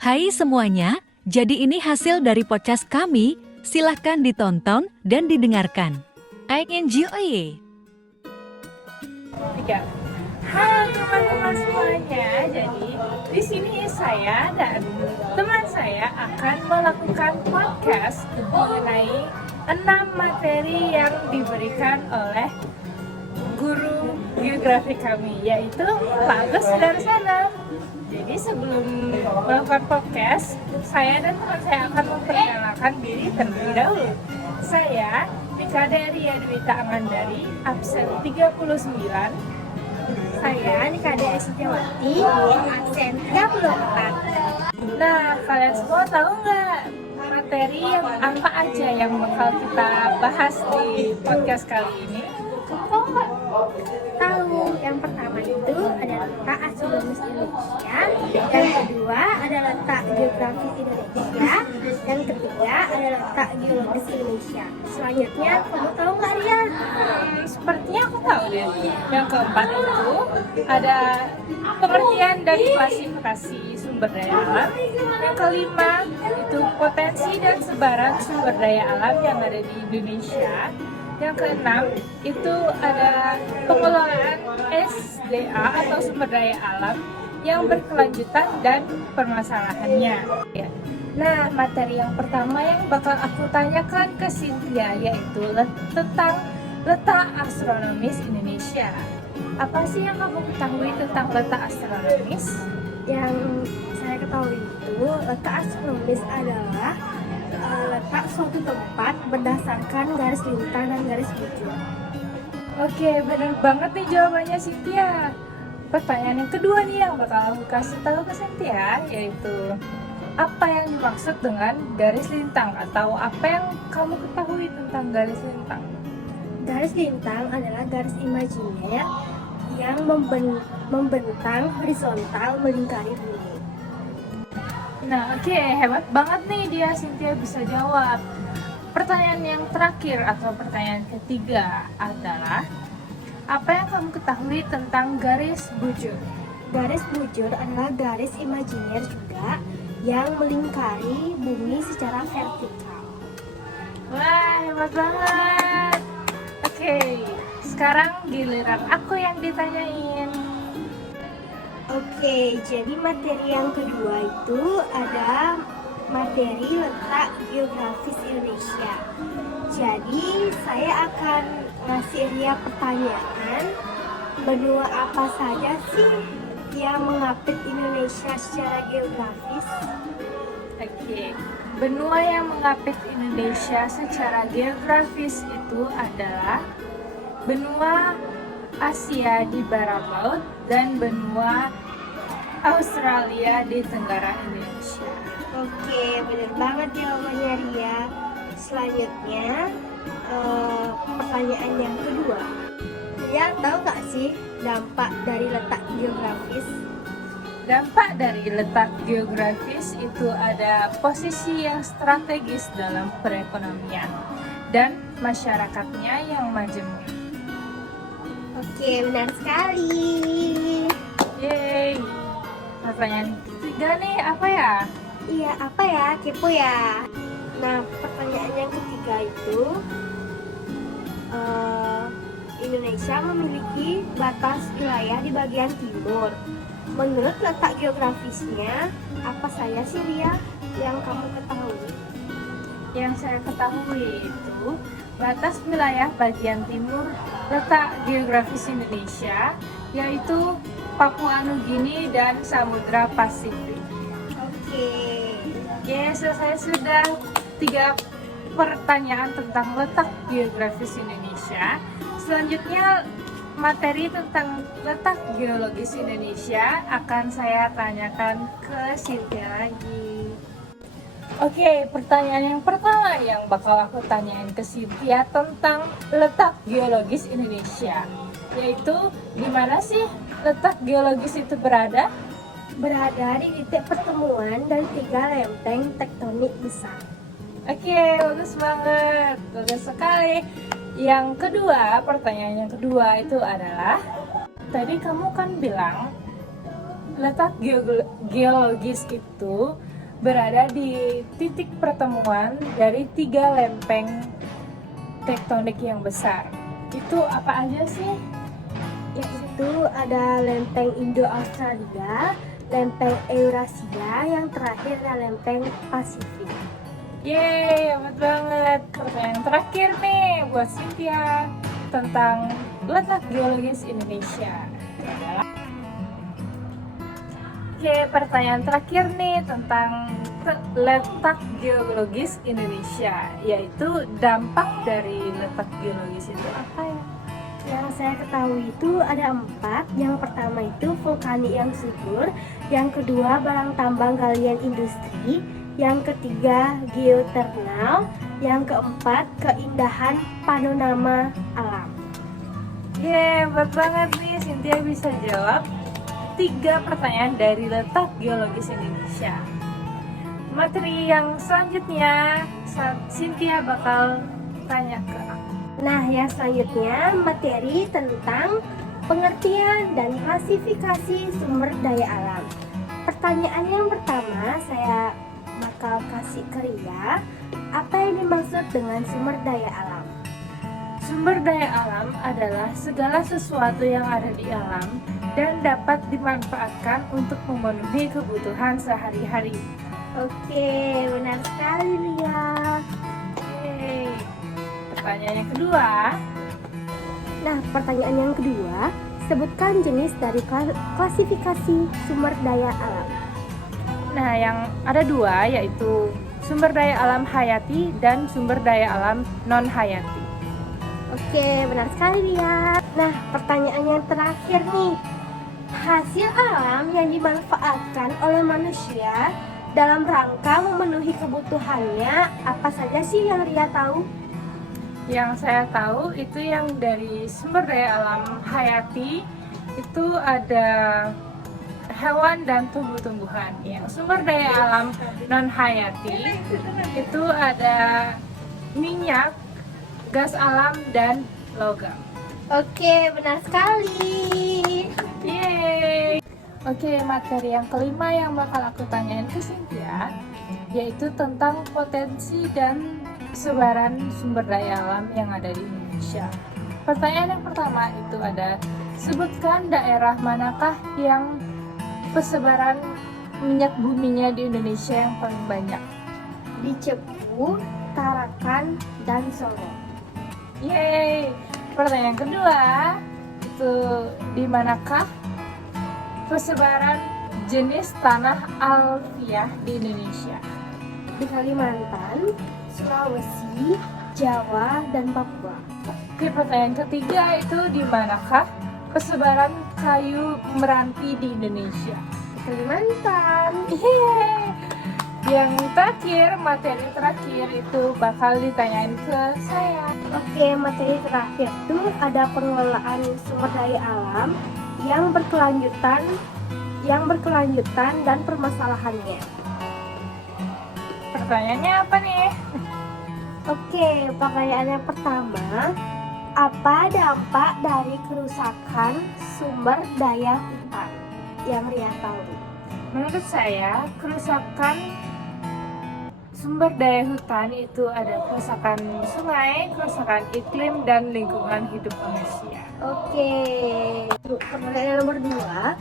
Hai semuanya, jadi ini hasil dari podcast kami, silahkan ditonton dan didengarkan. I enjoy! Tiga. Halo teman-teman semuanya, jadi di sini saya dan teman saya akan melakukan podcast mengenai 6 materi yang diberikan oleh guru geografi kami, yaitu Pak Agus Darsana. Jadi sebelum melakukan podcast, saya dan teman saya akan memperkenalkan diri terlebih dahulu. Saya Nikade Ria Dwita Amandari, absen 39. Saya Nikade Setiawati, absen 34. Nah, kalian semua tahu nggak materi yang apa aja yang bakal kita bahas di podcast kali ini? Tahu nggak? Tahu, yang pertama itu ada letak astronomis Indonesia, yang kedua ada letak geografis Indonesia, yang ketiga ada letak geologis Indonesia. Selanjutnya, kamu tahu nggak Ria? Sepertinya aku tahu deh. Yang keempat itu ada pengertian dan klasifikasi sumber daya alam. Yang kelima itu potensi dan sebaran sumber daya alam yang ada di Indonesia. Yang keenam itu ada pengelolaan SDA atau sumber daya alam yang berkelanjutan dan permasalahannya. Nah, materi yang pertama yang bakal aku tanyakan ke Cynthia yaitu tentang letak astronomis Indonesia. Apa sih yang kamu ketahui tentang letak astronomis? Yang saya ketahui itu letak astronomis adalah letak suatu tempat berdasarkan garis lintang dan garis bujur. Oke, benar banget nih jawabannya Cynthia. Pertanyaan yang kedua nih yang bakal aku kasih tahu ke Cynthia yaitu apa yang dimaksud dengan garis lintang atau apa yang kamu ketahui tentang garis lintang? Garis lintang adalah garis imajiner yang membentang horizontal melingkari bumi. Nah, oke, hebat banget nih dia, Cynthia bisa jawab. Pertanyaan yang terakhir atau pertanyaan ketiga adalah apa yang kamu ketahui tentang garis bujur? Garis bujur adalah garis imajiner juga yang melingkari bumi secara vertikal. Wah, hebat banget. Oke, sekarang giliran aku yang ditanyain. Oke, jadi materi yang kedua itu ada materi letak geografis Indonesia. Jadi saya akan ngasih Ria pertanyaan, benua apa saja sih yang mengapit Indonesia secara geografis? Oke, benua yang mengapit Indonesia secara geografis itu adalah benua Asia di barat laut dan benua Australia di tenggara Indonesia. Oke, benar banget jawabannya Ria. Selanjutnya, pertanyaan yang kedua. Ria tahu gak sih dampak dari letak geografis? Dampak dari letak geografis itu ada posisi yang strategis dalam perekonomian dan masyarakatnya yang majemuk. Oke, benar sekali. Yeay. Pertanyaan ketiga nih apa ya? Iya, apa ya? Kepo ya. Nah, pertanyaan yang ketiga itu Indonesia memiliki batas wilayah di bagian timur. Menurut letak geografisnya, apa saja sih Ria yang kamu ketahui? Yang saya ketahui itu batas wilayah bagian timur letak geografis Indonesia yaitu Papua Nugini dan Samudra Pasifik. Oke, selesai sudah 3 pertanyaan tentang letak geografis Indonesia. Selanjutnya materi tentang letak geologis Indonesia akan saya tanyakan ke Cynthia lagi. Oke, pertanyaan yang pertama yang bakal aku tanyain ke Cynthia tentang letak geologis Indonesia, yaitu di mana sih letak geologis itu berada? Berada di titik pertemuan dari 3 lempeng tektonik besar. Oke, bagus banget, bagus sekali. Yang kedua, pertanyaan yang kedua itu adalah tadi kamu kan bilang letak geologis itu berada di titik pertemuan dari 3 lempeng tektonik yang besar. Itu apa aja sih? Yaitu ada lempeng Indo-Australia, lempeng Eurasia, yang terakhir ada lempeng Pasifik. Yeay, hebat banget. Pertanyaan terakhir nih buat Cynthia tentang letak geologis Indonesia. Oke, pertanyaan terakhir nih tentang letak geologis Indonesia, yaitu dampak dari letak geologis itu apa ya? Yang saya ketahui itu ada 4. Yang pertama itu vulkanik yang subur, yang kedua barang tambang galian industri, yang ketiga geotermal, yang keempat keindahan panorama alam. Yeay, hebat banget nih, Cynthia bisa jawab 3 pertanyaan dari letak geologis Indonesia. Materi yang selanjutnya, Cynthia bakal tanya ke aku. Nah, yang selanjutnya materi tentang pengertian dan klasifikasi sumber daya alam. Pertanyaan yang pertama saya bakal kasih ke Ria. Apa yang dimaksud dengan sumber daya alam? Sumber daya alam adalah segala sesuatu yang ada di alam dan dapat dimanfaatkan untuk memenuhi kebutuhan sehari-hari. Oke, benar sekali Ria. Yeay. Pertanyaan yang kedua, Nah, pertanyaan yang kedua, sebutkan jenis dari klasifikasi sumber daya alam. nah yang ada 2 yaitu sumber daya alam hayati dan sumber daya alam non-hayati. Oke, benar sekali Ria. Nah, pertanyaan yang terakhir nih. Hasil alam yang dimanfaatkan oleh manusia dalam rangka memenuhi kebutuhannya apa saja sih yang Ria tahu? Yang saya tahu itu yang dari sumber daya alam hayati itu ada hewan dan tumbuh-tumbuhan. Yang sumber daya alam non-hayati itu ada minyak, gas alam, dan logam. Oke, benar sekali. Yeay. Oke, materi yang kelima yang bakal aku tanyain ke Cynthia yaitu tentang potensi dan sebaran sumber daya alam yang ada di Indonesia. Pertanyaan yang pertama itu ada, sebutkan daerah manakah yang persebaran minyak buminya di Indonesia yang paling banyak? Di Cepu, Tarakan, dan Solo. Yeay. Pertanyaan kedua, itu di manakah persebaran jenis tanah alfiah di Indonesia? Di Kalimantan, Sulawesi, Jawa, dan Papua. Oke, pertanyaan ketiga itu di manakah persebaran kayu meranti di Indonesia? Di Kalimantan. Yeay. Yang terakhir, materi terakhir itu bakal ditanyain ke saya. Oke, materi terakhir itu ada pengelolaan sumber daya alam yang berkelanjutan dan permasalahannya. Pertanyaannya apa nih? Oke, pertanyaan yang pertama, apa dampak dari kerusakan sumber daya hutan yang Ria tahu? Menurut saya, kerusakan sumber daya hutan itu ada kerusakan sungai, kerusakan iklim, dan lingkungan hidup manusia. Oke, pertanyaan nomor 2,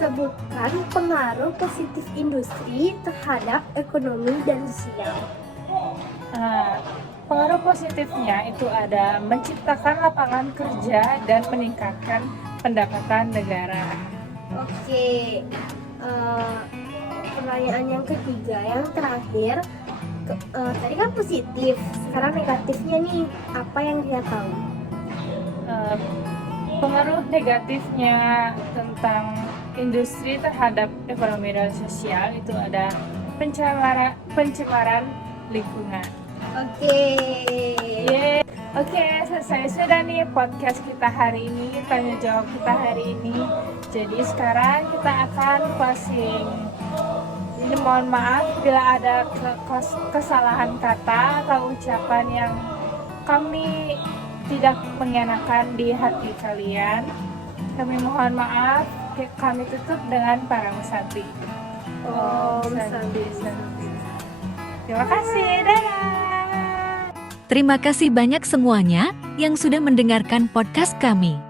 sebutkan pengaruh positif industri terhadap ekonomi dan sosial. Nah, pengaruh positifnya itu ada menciptakan lapangan kerja dan meningkatkan pendapatan negara. Oke, pertanyaan yang ketiga, yang terakhir, tadi kan positif, sekarang negatifnya nih, apa yang dia tahu? Pengaruh negatifnya tentang industri terhadap ekonomi dan sosial itu ada pencemaran lingkungan. Oke. Yeay. Oke, selesai sudah nih podcast kita hari ini, tanya jawab kita hari ini. Jadi sekarang kita akan closing. Jadi mohon maaf bila ada kesalahan kata atau ucapan yang kami tidak mengenakan di hati kalian. Kami mohon maaf. kami tutup dengan para musabi. Om Santi. Terima kasih, dadah. Terima kasih banyak semuanya yang sudah mendengarkan podcast kami.